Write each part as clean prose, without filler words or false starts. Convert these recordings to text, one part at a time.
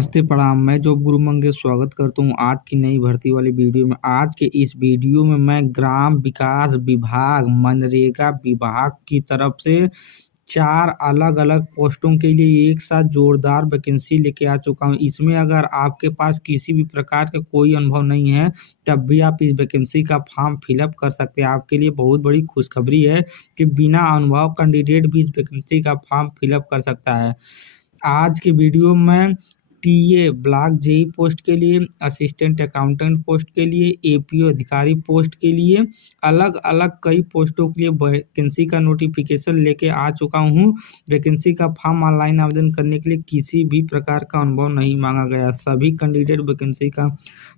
नमस्ते प्रणाम। मैं जॉब गुरु मंगेश स्वागत करता हूँ आज की नई भर्ती वाली वीडियो में। आज के इस वीडियो में मैं ग्राम विकास विभाग मनरेगा विभाग की तरफ से 4 अलग-अलग पोस्टों के लिए एक साथ जोरदार वैकेंसी लेके आ चुका हूँ। इसमें अगर आपके पास किसी भी प्रकार का कोई अनुभव नहीं है, तब भी आप इस वैकेंसी का फॉर्म फिलअप कर सकते हैं। आपके लिए बहुत बड़ी खुशखबरी है कि बिना अनुभव कैंडिडेट भी इस वैकेंसी का फॉर्म फिलअप कर सकता है। आज की वीडियो में टीए ब्लॉक जेई पोस्ट के लिए, असिस्टेंट अकाउंटेंट पोस्ट के लिए, एपीओ अधिकारी पोस्ट के लिए, अलग अलग कई पोस्टों के लिए वैकेंसी का नोटिफिकेशन लेके आ चुका हूँ। वैकेंसी का फॉर्म ऑनलाइन आवेदन करने के लिए किसी भी प्रकार का अनुभव नहीं मांगा गया। सभी कैंडिडेट वैकेंसी का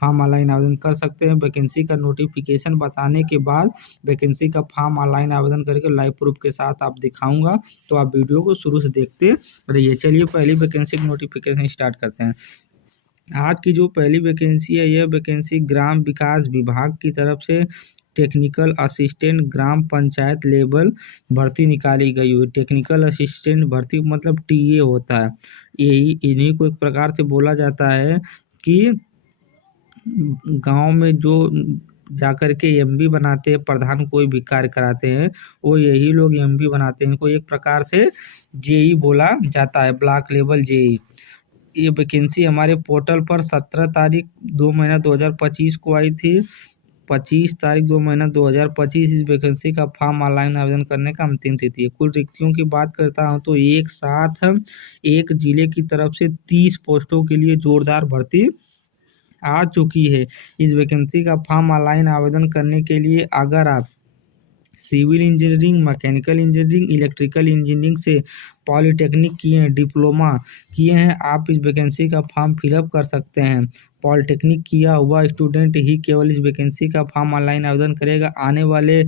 फॉर्म ऑनलाइन आवेदन कर सकते हैं। वैकेंसी का नोटिफिकेशन बताने के बाद वैकेंसी का फॉर्म ऑनलाइन आवेदन करके लाइव प्रूफ के साथ आप दिखाऊंगा, तो आप वीडियो को शुरू से देखते रहिए। चलिए पहली वैकेंसी की नोटिफिकेशन स्टार्ट करते हैं। आज की जो पहली वैकेंसी है, यह वैकेंसी ग्राम विकास विभाग की तरफ से टेक्निकल असिस्टेंट ग्राम पंचायत लेवल भर्ती निकाली गई हुई। टेक्निकल असिस्टेंट भर्ती मतलब टीए होता है। यही इन्हीं को एक प्रकार से बोला जाता है कि गांव में जो जाकर के एमबी बनाते हैं, प्रधान कोई भी कार्य कराते हैं, वो यही लोग एमबी बनाते हैं। इनको एक प्रकार से जेई बोला जाता है, ब्लॉक लेवल जेई। ये वैकेंसी हमारे पोर्टल पर 17 तारीख 2 महीना 2025 को आई थी। 25 तारीख 2 महीना 2025 इस वैकेंसी का फॉर्म ऑनलाइन आवेदन करने का अंतिम तिथि है। कुल रिक्तियों की बात करता हूँ तो एक साथ एक जिले की तरफ से 30 पोस्टों के लिए जोरदार भर्ती आ चुकी है। इस वैकेंसी का फॉर्म ऑनलाइन आवेदन करने के लिए अगर आप civil engineering, mechanical engineering, electrical engineering से पॉलिटेक्निक किए हैं, डिप्लोमा किए हैं, आप इस वैकेंसी का फॉर्म फिलअप कर सकते हैं। पॉलिटेक्निक किया हुआ स्टूडेंट ही केवल इस वैकेंसी का फॉर्म ऑनलाइन आवेदन करेगा। आने वाले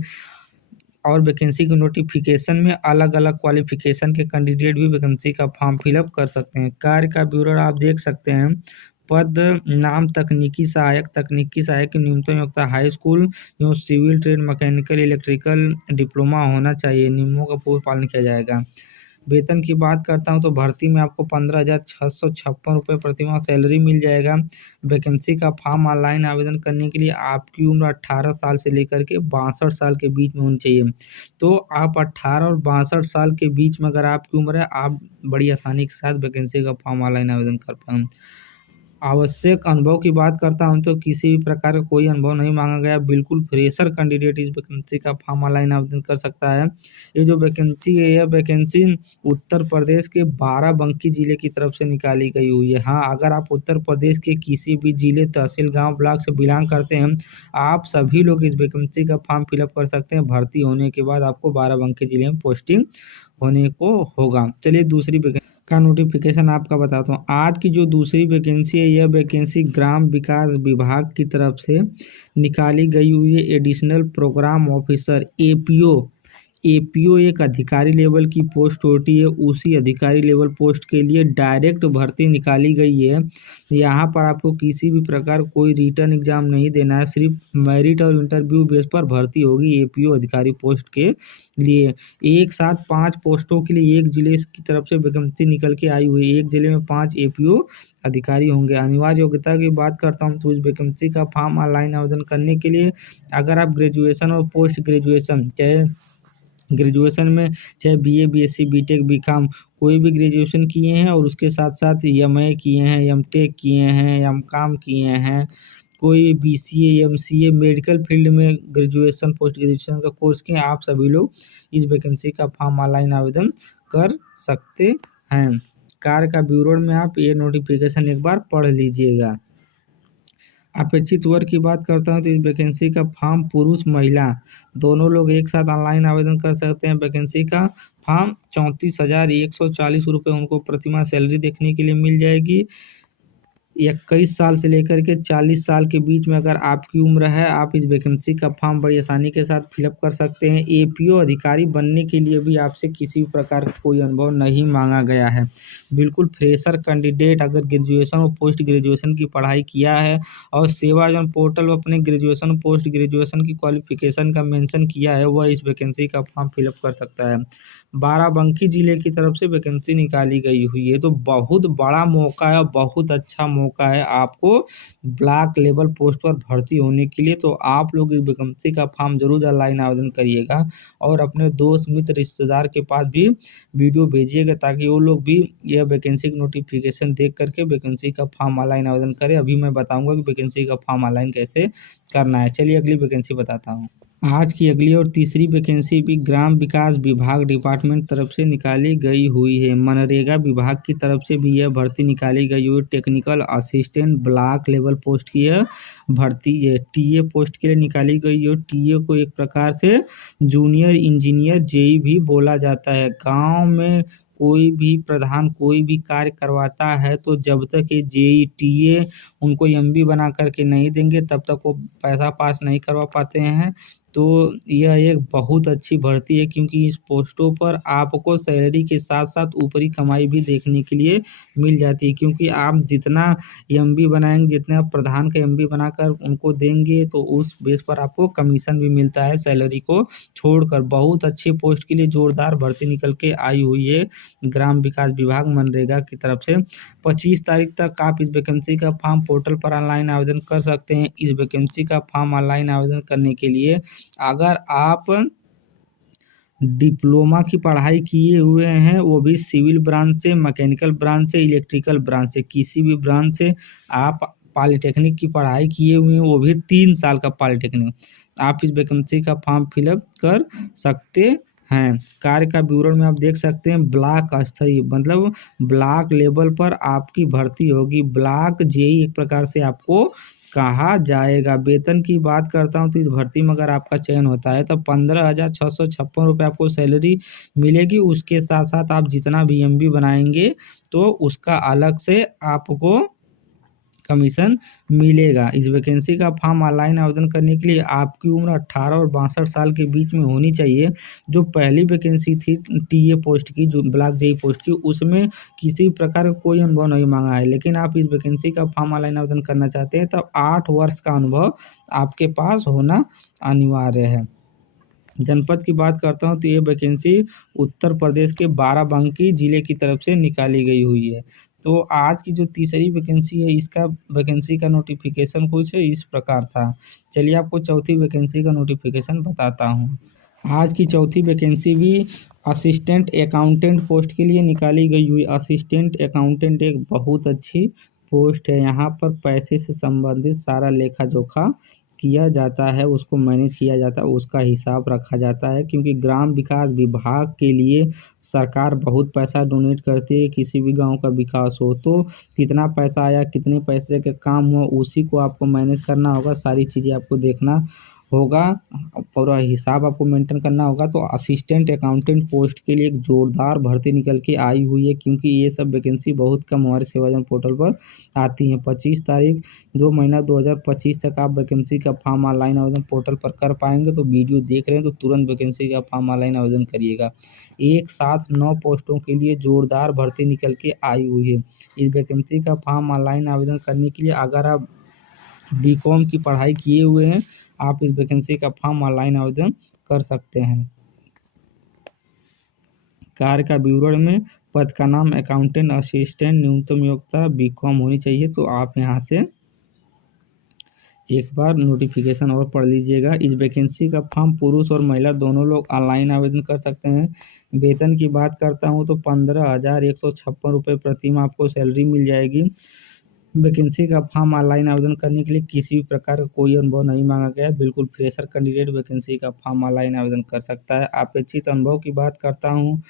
और वैकेंसी के नोटिफिकेशन में अलग अलग क्वालिफिकेशन के कैंडिडेट भी वैकेंसी का फॉर्म फिलअप कर सकते हैं। कार्य का ब्यौरा आप देख सकते हैं। पद नाम तकनीकी सहायक की न्यूनतम योग्यता हाई स्कूल एवं civil trade, mechanical, electrical diploma होना चाहिए। नियमों का पूर्ण पालन किया जाएगा। वेतन की बात करता हूँ तो भर्ती में आपको 15,656 रुपये प्रतिमाह सैलरी मिल जाएगा। वैकेंसी का फॉर्म ऑनलाइन आवेदन करने के लिए आपकी उम्र 18 साल से लेकर के 62 साल के बीच में होनी चाहिए। तो आप 18 और 62 साल के बीच में अगर आपकी उम्र है, आप बड़ी आसानी के साथ वैकेंसी का फॉर्म ऑनलाइन आवेदन कर पाएंगे। आवश्यक अनुभव की बात करता हूं तो किसी भी प्रकार का कोई अनुभव नहीं मांगा गया। बिल्कुल फ्रेशर कैंडिडेट इस वैकेंसी का फॉर्म ऑनलाइन आवेदन कर सकता है। ये जो वैकेंसी है, यह वैकेंसी उत्तर प्रदेश के बाराबंकी जिले की तरफ से निकाली गई हुई है। हाँ, अगर आप उत्तर प्रदेश के किसी भी जिले, तहसील, गाँव, ब्लॉक से बिलोंग करते हैं, आप सभी लोग इस वैकेंसी का फॉर्म फिलअप कर सकते हैं। भर्ती होने के बाद आपको बाराबंकी जिले में पोस्टिंग होने को होगा। चलिए दूसरी वैकेंसी का नोटिफिकेशन आपका बताता हूँ। आज की जो दूसरी वैकेंसी है, यह वैकेंसी ग्राम विकास विभाग की तरफ से निकाली गई हुई है। एडिशनल प्रोग्राम ऑफिसर एपीओ एक अधिकारी लेवल की पोस्ट होती है। उसी अधिकारी लेवल पोस्ट के लिए डायरेक्ट भर्ती निकाली गई है। यहाँ पर आपको किसी भी प्रकार कोई रिटर्न एग्जाम नहीं देना है, सिर्फ मेरिट और इंटरव्यू बेस पर भर्ती होगी एपीओ अधिकारी पोस्ट के लिए। एक साथ 5 पोस्टों के लिए एक जिले की तरफ से वैकेंसी निकल के आई हुई है। एक जिले में 5 एपीओ अधिकारी होंगे। अनिवार्य योग्यता की बात करता हूँ तो इस वैकेंसी का फॉर्म ऑनलाइन आवेदन करने के लिए अगर आप ग्रेजुएशन और पोस्ट ग्रेजुएशन, चाहे ग्रेजुएशन में चाहे बीए, बीएससी, बीटेक, बीकॉम कोई भी ग्रेजुएशन किए हैं और उसके साथ साथ एमए किए हैं, एमटेक किए हैं, एमकॉम किए हैं, कोई बीसीए, एमसीए, मेडिकल फील्ड में ग्रेजुएशन, पोस्ट ग्रेजुएशन का कोर्स किए, आप सभी लोग इस वैकेंसी का फॉर्म ऑनलाइन आवेदन कर सकते हैं। कार्य का विवरण में आप ये नोटिफिकेशन एक बार पढ़ लीजिएगा। अपेक्षित वर्ग की बात करता हूँ तो इस वैकेंसी का फॉर्म पुरुष महिला दोनों लोग एक साथ ऑनलाइन आवेदन कर सकते हैं। वैकेंसी का फॉर्म 34,140 रुपये उनको प्रतिमाह सैलरी देखने के लिए मिल जाएगी। 21 साल से लेकर के 40 साल के बीच में अगर आपकी उम्र है, आप इस वैकेंसी का फॉर्म बड़ी आसानी के साथ फिलअप कर सकते हैं। एपीओ अधिकारी बनने के लिए भी आपसे किसी भी प्रकार का कोई अनुभव नहीं मांगा गया है। बिल्कुल फ्रेशर कैंडिडेट अगर ग्रेजुएशन और पोस्ट ग्रेजुएशन की पढ़ाई किया है और सेवायोजन पोर्टल पर अपने ग्रेजुएशन और पोस्ट ग्रेजुएशन की क्वालिफिकेशन का मेंशन किया है, वह इस वैकेंसी का फॉर्म फिलअप कर सकता है। बाराबंकी जिले की तरफ से वैकेंसी निकाली गई हुई है। तो बहुत बड़ा मौका है, बहुत अच्छा मौका है आपको ब्लॉक लेवल पोस्ट पर भर्ती होने के लिए। तो आप लोग इस वैकेंसी का फॉर्म जरूर ऑनलाइन आवेदन करिएगा और अपने दोस्त मित्र रिश्तेदार के पास भी वीडियो भेजिएगा ताकि वो लोग भी यह वैकेंसी की नोटिफिकेशन देख करके वैकेंसी का फॉर्म ऑनलाइन आवेदन करें। अभी मैं बताऊंगा कि वैकेंसी का फॉर्म ऑनलाइन कैसे करना है। चलिए अगली वैकेंसी बताता हूँ। आज की अगली और तीसरी वैकेंसी भी ग्राम विकास विभाग डिपार्टमेंट तरफ से निकाली गई हुई है। मनरेगा विभाग की तरफ से भी यह भर्ती निकाली गई हुई। Technical assistant block level post की यह भर्ती है। टीए पोस्ट के लिए निकाली गई है। टीए को एक प्रकार से जूनियर इंजीनियर जेई भी बोला जाता है। गांव में कोई भी प्रधान कोई भी कार्य करवाता है तो जब तक ये जेई टीए उनको एमबी बना करके नहीं देंगे तब तक वो पैसा पास नहीं करवा पाते हैं। तो यह एक बहुत अच्छी भर्ती है क्योंकि इस पोस्टों पर आपको सैलरी के साथ साथ ऊपरी कमाई भी देखने के लिए मिल जाती है, क्योंकि आप जितना एमबी बनाएंगे, जितना प्रधान का एमबी बनाकर उनको देंगे तो उस बेस पर आपको कमीशन भी मिलता है सैलरी को छोड़कर। बहुत अच्छी पोस्ट के लिए जोरदार भर्ती निकल के आई हुई है ग्राम विकास विभाग मनरेगा की तरफ से। 25 तारीख तक आप इस वैकेंसी का फॉर्म पोर्टल पर ऑनलाइन आवेदन कर सकते हैं। इस वैकेंसी का फॉर्म ऑनलाइन आवेदन करने के लिए अगर आप डिप्लोमा की पढ़ाई किए हुए हैं, वो भी सिविल ब्रांच से, मैकेनिकल ब्रांच से, इलेक्ट्रिकल ब्रांच से, किसी भी ब्रांच से आप पॉलिटेक्निक की पढ़ाई किए हुए हैं, वो भी 3 साल का पॉलिटेक्निक, आप इस वैकेंसी का फॉर्म फिलअप कर सकते हैं। कार्य का विवरण में आप देख सकते हैं ब्लॉक स्तरीय मतलब ब्लॉक लेवल पर आपकी भर्ती होगी। ब्लॉक जेई एक प्रकार से आपको कहा जाएगा। वेतन की बात करता हूँ तो इस भर्ती में अगर आपका चयन होता है तो 15,656 रुपये आपको सैलरी मिलेगी। उसके साथ साथ आप जितना भी एमबी बनाएंगे तो उसका अलग से आपको कमीशन मिलेगा। इस वैकेंसी का फॉर्म ऑनलाइन आवेदन करने के लिए आपकी उम्र 18 और 62 साल के बीच में होनी चाहिए। जो पहली वैकेंसी थी टीए पोस्ट की, जो ब्लॉक जेई पोस्ट की, उसमें किसी प्रकार का कोई अनुभव नहीं मांगा है, लेकिन आप इस वैकेंसी का फॉर्म ऑनलाइन आवेदन करना चाहते हैं तब 8 वर्ष का अनुभव आपके पास होना अनिवार्य है। जनपद की बात करता हूँ तो ये वैकेंसी उत्तर प्रदेश के बाराबंकी जिले की तरफ से निकाली गई हुई है। तो आज की जो तीसरी वैकेंसी है इसका वैकेंसी का नोटिफिकेशन कुछ इस प्रकार था। चलिए आपको चौथी वैकेंसी का नोटिफिकेशन बताता हूँ। आज की चौथी वैकेंसी भी असिस्टेंट अकाउंटेंट पोस्ट के लिए निकाली गई हुई। असिस्टेंट अकाउंटेंट एक बहुत अच्छी पोस्ट है। यहाँ पर पैसे से संबंधित सारा लेखा जोखा किया जाता है, उसको मैनेज किया जाता है, उसका हिसाब रखा जाता है, क्योंकि ग्राम विकास विभाग के लिए सरकार बहुत पैसा डोनेट करती है। किसी भी गांव का विकास हो तो कितना पैसा आया, कितने पैसे का काम हुआ, उसी को आपको मैनेज करना होगा। सारी चीज़ें आपको देखना होगा, पूरा हिसाब आपको मेंटेन करना होगा। तो असिस्टेंट अकाउंटेंट पोस्ट के लिए एक जोरदार भर्ती निकल के आई हुई है, क्योंकि ये सब वैकेंसी बहुत कम हमारे सेवाजन पोर्टल पर आती हैं। 25 तारीख 2 महीना 2025 तक आप वैकेंसी का फॉर्म ऑनलाइन आवेदन पोर्टल पर कर पाएंगे। तो वीडियो देख रहे हैं तो तुरंत वैकेंसी का फॉर्म ऑनलाइन आवेदन करिएगा। एक साथ 9 पोस्टों के लिए जोरदार भर्ती निकल के आई हुई है। इस वैकेंसी का फॉर्म ऑनलाइन आवेदन करने के लिए अगर आप बीकॉम की पढ़ाई किए हुए हैं, आप इस वैकेंसी का फॉर्म ऑनलाइन आवेदन कर सकते हैं। कार्य का विवरण में पद का नाम अकाउंटेंट असिस्टेंट, न्यूनतम योग्यता बीकॉम होनी चाहिए। तो आप यहाँ से एक बार नोटिफिकेशन और पढ़ लीजिएगा। इस वैकेंसी का फॉर्म पुरुष और महिला दोनों लोग ऑनलाइन आवेदन कर सकते हैं। वेतन की बात करता हूँ तो 15,156 रुपये प्रति माह आपको सैलरी मिल जाएगी। वैकेंसी का फॉर्म ऑनलाइन आवेदन करने के लिए किसी भी प्रकार का कोई अनुभव नहीं मांगा गया है। बिल्कुल फ्रेशर कैंडिडेट वैकेंसी का फॉर्म ऑनलाइन आवेदन कर सकता है। अपेक्षित अनुभव की बात करता हूँ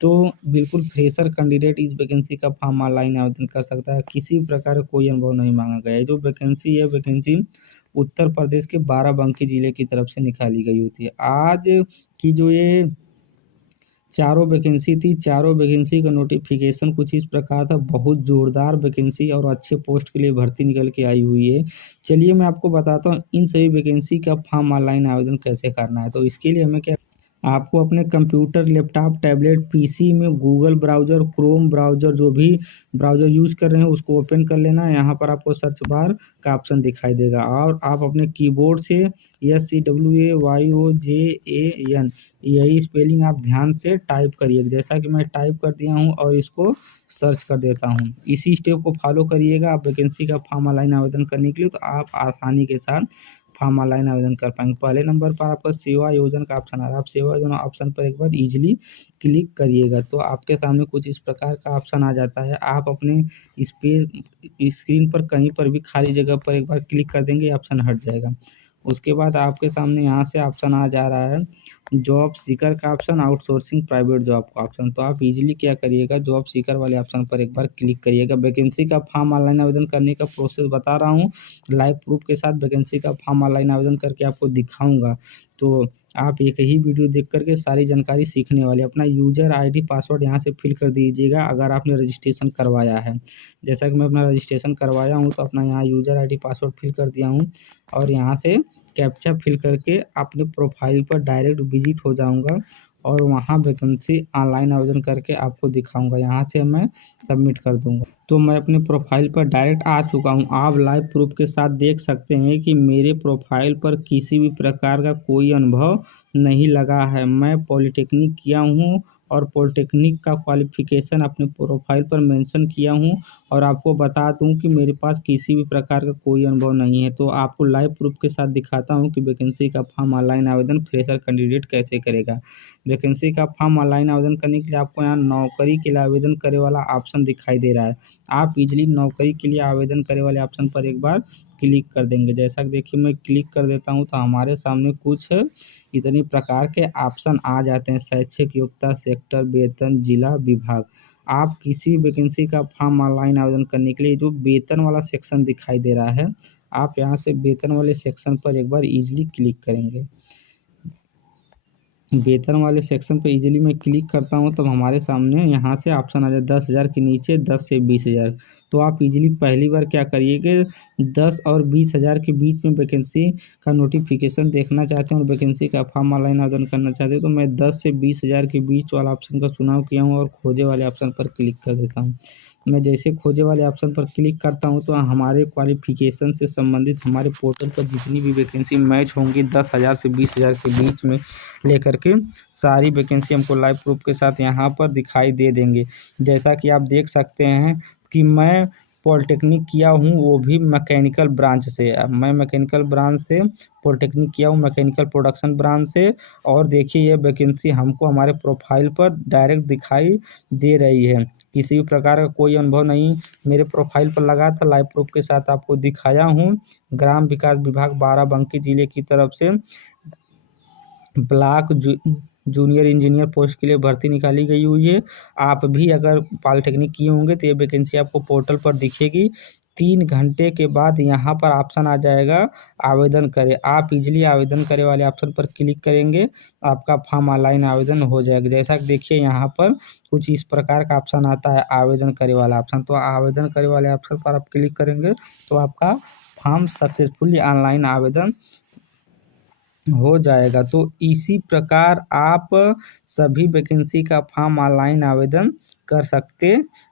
तो बिल्कुल फ्रेशर कैंडिडेट इस वैकेंसी का फॉर्म ऑनलाइन आवेदन कर सकता है। किसी भी प्रकार का कोई अनुभव नहीं मांगा गया है। जो वैकेंसी है वैकेंसी उत्तर प्रदेश के बाराबंकी जिले की तरफ से निकाली गई होती है। आज की जो ये चारों वैकेंसी थी, चारों वैकेंसी का नोटिफिकेशन कुछ इस प्रकार था। बहुत जोरदार वैकेंसी और अच्छे पोस्ट के लिए भर्ती निकल के आई हुई है। चलिए मैं आपको बताता हूँ इन सभी वैकेंसी का फॉर्म ऑनलाइन आवेदन कैसे करना है। तो इसके लिए हमें क्या आपको अपने कंप्यूटर, लैपटॉप, टैबलेट, पीसी में गूगल ब्राउज़र, क्रोम ब्राउज़र, जो भी ब्राउज़र यूज़ कर रहे हैं उसको ओपन कर लेना है। यहाँ पर आपको सर्च बार का ऑप्शन दिखाई देगा और आप अपने कीबोर्ड से SCWAYOJAN यही स्पेलिंग आप ध्यान से टाइप करिए। जैसा कि मैं टाइप कर दिया हूँ और इसको सर्च कर देता हूँ। इसी स्टेप को फॉलो करिएगा आप वैकेंसी का फॉर्म ऑनलाइन आवेदन करने के लिए, तो आप आसानी के साथ फॉर्म ऑनलाइन आवेदन कर पाएंगे। पहले नंबर पर आपका सेवा योजना का ऑप्शन आ रहा है, आप सेवा योजना ऑप्शन पर एक बार ईजिली क्लिक करिएगा तो आपके सामने कुछ इस प्रकार का ऑप्शन आ जाता है। आप अपने इस पे स्क्रीन पर कहीं पर भी खाली जगह पर एक बार क्लिक कर देंगे, ऑप्शन हट जाएगा। उसके बाद आपके सामने यहाँ से ऑप्शन आ जा रहा है जॉब सीकर का ऑप्शन, आउटसोर्सिंग प्राइवेट जॉब का ऑप्शन। तो आप इजीली क्या करिएगा, जॉब सीकर वाले ऑप्शन पर एक बार क्लिक करिएगा। वैकेंसी का फॉर्म ऑनलाइन आवेदन करने का प्रोसेस बता रहा हूँ, लाइव प्रूफ के साथ वैकेंसी का फॉर्म ऑनलाइन आवेदन करके आपको दिखाऊंगा। तो आप एक ही वीडियो देख करके सारी जानकारी सीखने वाले। अपना यूजर आईडी पासवर्ड यहाँ से फिल कर दीजिएगा अगर आपने रजिस्ट्रेशन करवाया है। जैसा कि मैं अपना रजिस्ट्रेशन करवाया हूँ तो अपना यहाँ यूजर आईडी पासवर्ड फिल कर दिया हूँ और यहाँ से कैप्चा फिल करके अपने प्रोफाइल पर डायरेक्ट विजिट हो जाऊँगा और वहाँ वैकेंसी ऑनलाइन आवेदन करके आपको दिखाऊंगा। यहाँ से मैं सबमिट कर दूंगा। तो मैं अपने प्रोफाइल पर डायरेक्ट आ चुका हूँ। आप लाइव प्रूफ के साथ देख सकते हैं कि मेरे प्रोफाइल पर किसी भी प्रकार का कोई अनुभव नहीं लगा है। मैं पॉलिटेक्निक किया हूँ और पॉलिटेक्निक का क्वालिफिकेशन अपने प्रोफाइल पर मेंशन किया हूँ और आपको बता दूं कि मेरे पास किसी भी प्रकार का कोई अनुभव नहीं है। तो आपको लाइव प्रूफ के साथ दिखाता हूँ कि वैकेंसी का फॉर्म ऑनलाइन आवेदन फ्रेशर कैंडिडेट कैसे करेगा। वैकेंसी का फॉर्म ऑनलाइन आवेदन करने के लिए आपको यहाँ नौकरी के लिए आवेदन करे वाला ऑप्शन दिखाई दे रहा है। आप इजली नौकरी के लिए आवेदन करे वाले ऑप्शन पर एक बार क्लिक कर देंगे। जैसा कि देखिए मैं क्लिक कर देता हूँ तो हमारे सामने कुछ इतने प्रकार के ऑप्शन आ जाते हैं, शैक्षिक योग्यता, सेक्टर, वेतन, जिला, विभाग। आप किसी वैकेंसी का फॉर्म ऑनलाइन आवेदन करने के लिए जो वेतन वाला सेक्शन दिखाई दे रहा है, आप यहाँ से वेतन वाले सेक्शन पर एक बार इजीली क्लिक करेंगे। वेतन वाले सेक्शन पे इजीली मैं क्लिक करता हूँ तब हमारे सामने यहाँ से ऑप्शन आ जाए 10,000 के नीचे 10 से 20,000। तो आप इजीली पहली बार क्या करिए कि 10 और 20,000 के बीच में वैकेंसी का नोटिफिकेशन देखना चाहते हैं और वैकेंसी का फॉर्म ऑनलाइन आवेदन करना चाहते हैं तो मैं 10 से 20,000 के बीच वाला ऑप्शन का चुनाव किया हूँ और खोजे वाले ऑप्शन पर क्लिक कर देता हूँ। मैं जैसे खोजे वाले ऑप्शन पर क्लिक करता हूं तो हमारे क्वालिफिकेशन से संबंधित हमारे पोर्टल पर जितनी भी वैकेंसी मैच होंगी 10,000 से 20,000 के बीच में लेकर के सारी वैकेंसी हमको लाइव प्रूफ के साथ यहाँ पर दिखाई दे देंगे। जैसा कि आप देख सकते हैं कि मैं पॉलिटेक्निक किया हूँ वो भी मैकेनिकल ब्रांच से। अब मैं मैकेनिकल ब्रांच से पॉलिटेक्निक किया हूँ, मैकेनिकल प्रोडक्शन ब्रांच से। और देखिए ये वैकेंसी हमको हमारे प्रोफाइल पर डायरेक्ट दिखाई दे रही है। किसी भी प्रकार का कोई अनुभव नहीं मेरे प्रोफाइल पर लगा था, लाइव प्रूफ के साथ आपको दिखाया हूँ। ग्राम विकास विभाग बाराबंकी जिले की तरफ से ब्लॉक जूनियर इंजीनियर पोस्ट के लिए भर्ती निकाली गई हुई है। आप भी अगर पॉलिटेक्निक किए होंगे तो ये वैकेंसी आपको पोर्टल पर दिखेगी। 3 घंटे के बाद यहाँ पर ऑप्शन आ जाएगा आवेदन करें। आप इजीली आवेदन करे वाले ऑप्शन पर क्लिक करेंगे, आपका फॉर्म ऑनलाइन आवेदन हो जाएगा। जैसा कि देखिए यहाँ पर कुछ इस प्रकार का ऑप्शन आता है आवेदन करे वाला ऑप्शन। तो आवेदन करे वाले ऑप्शन पर आप क्लिक करेंगे तो आपका फॉर्म सक्सेसफुली ऑनलाइन आवेदन हो जाएगा। तो इसी प्रकार आप सभी वैकेंसी का फॉर्म ऑनलाइन आवेदन कर सकते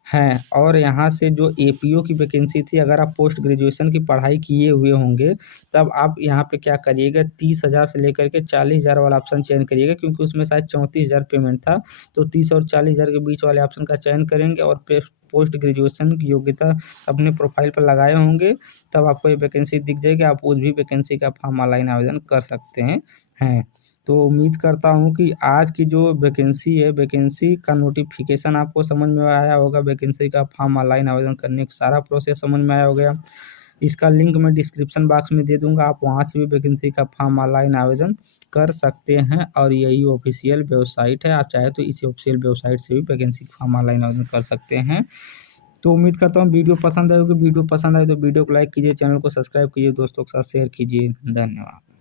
हैं। और यहाँ से जो एपीओ की वैकेंसी थी, अगर आप पोस्ट ग्रेजुएशन की पढ़ाई किए हुए होंगे तब आप यहाँ पे क्या करिएगा 30,000 से लेकर के 40,000 वाला ऑप्शन चयन करिएगा, क्योंकि उसमें शायद 34,000 पेमेंट था। तो 30 और 40,000 के बीच वाले ऑप्शन का चयन करेंगे और पोस्ट ग्रेजुएशन की योग्यता अपने प्रोफाइल पर लगाए होंगे तब आपको ये वैकेंसी दिख जाएगी। आप उस भी वैकेंसी का फॉर्म ऑनलाइन आवेदन कर सकते हैं। तो उम्मीद करता हूँ कि आज की जो वैकेंसी है, वैकेंसी का नोटिफिकेशन आपको समझ में आया होगा। वैकेंसी का फॉर्म ऑनलाइन आवेदन करने का सारा प्रोसेस समझ में आया हो गया। इसका लिंक मैं डिस्क्रिप्शन बॉक्स में दे दूंगा, आप वहाँ से भी वैकेंसी का फॉर्म ऑनलाइन आवेदन कर सकते हैं। और यही ऑफिशियल वेबसाइट है, आप चाहे तो इसी ऑफिशियल वेबसाइट से भी वैकेंसी फॉर्म ऑनलाइन आवेदन कर सकते हैं। तो उम्मीद करता हूँ वीडियो पसंद आए होगी। वीडियो पसंद आए तो वीडियो को लाइक कीजिए, चैनल को सब्सक्राइब कीजिए, दोस्तों के साथ शेयर कीजिए। धन्यवाद।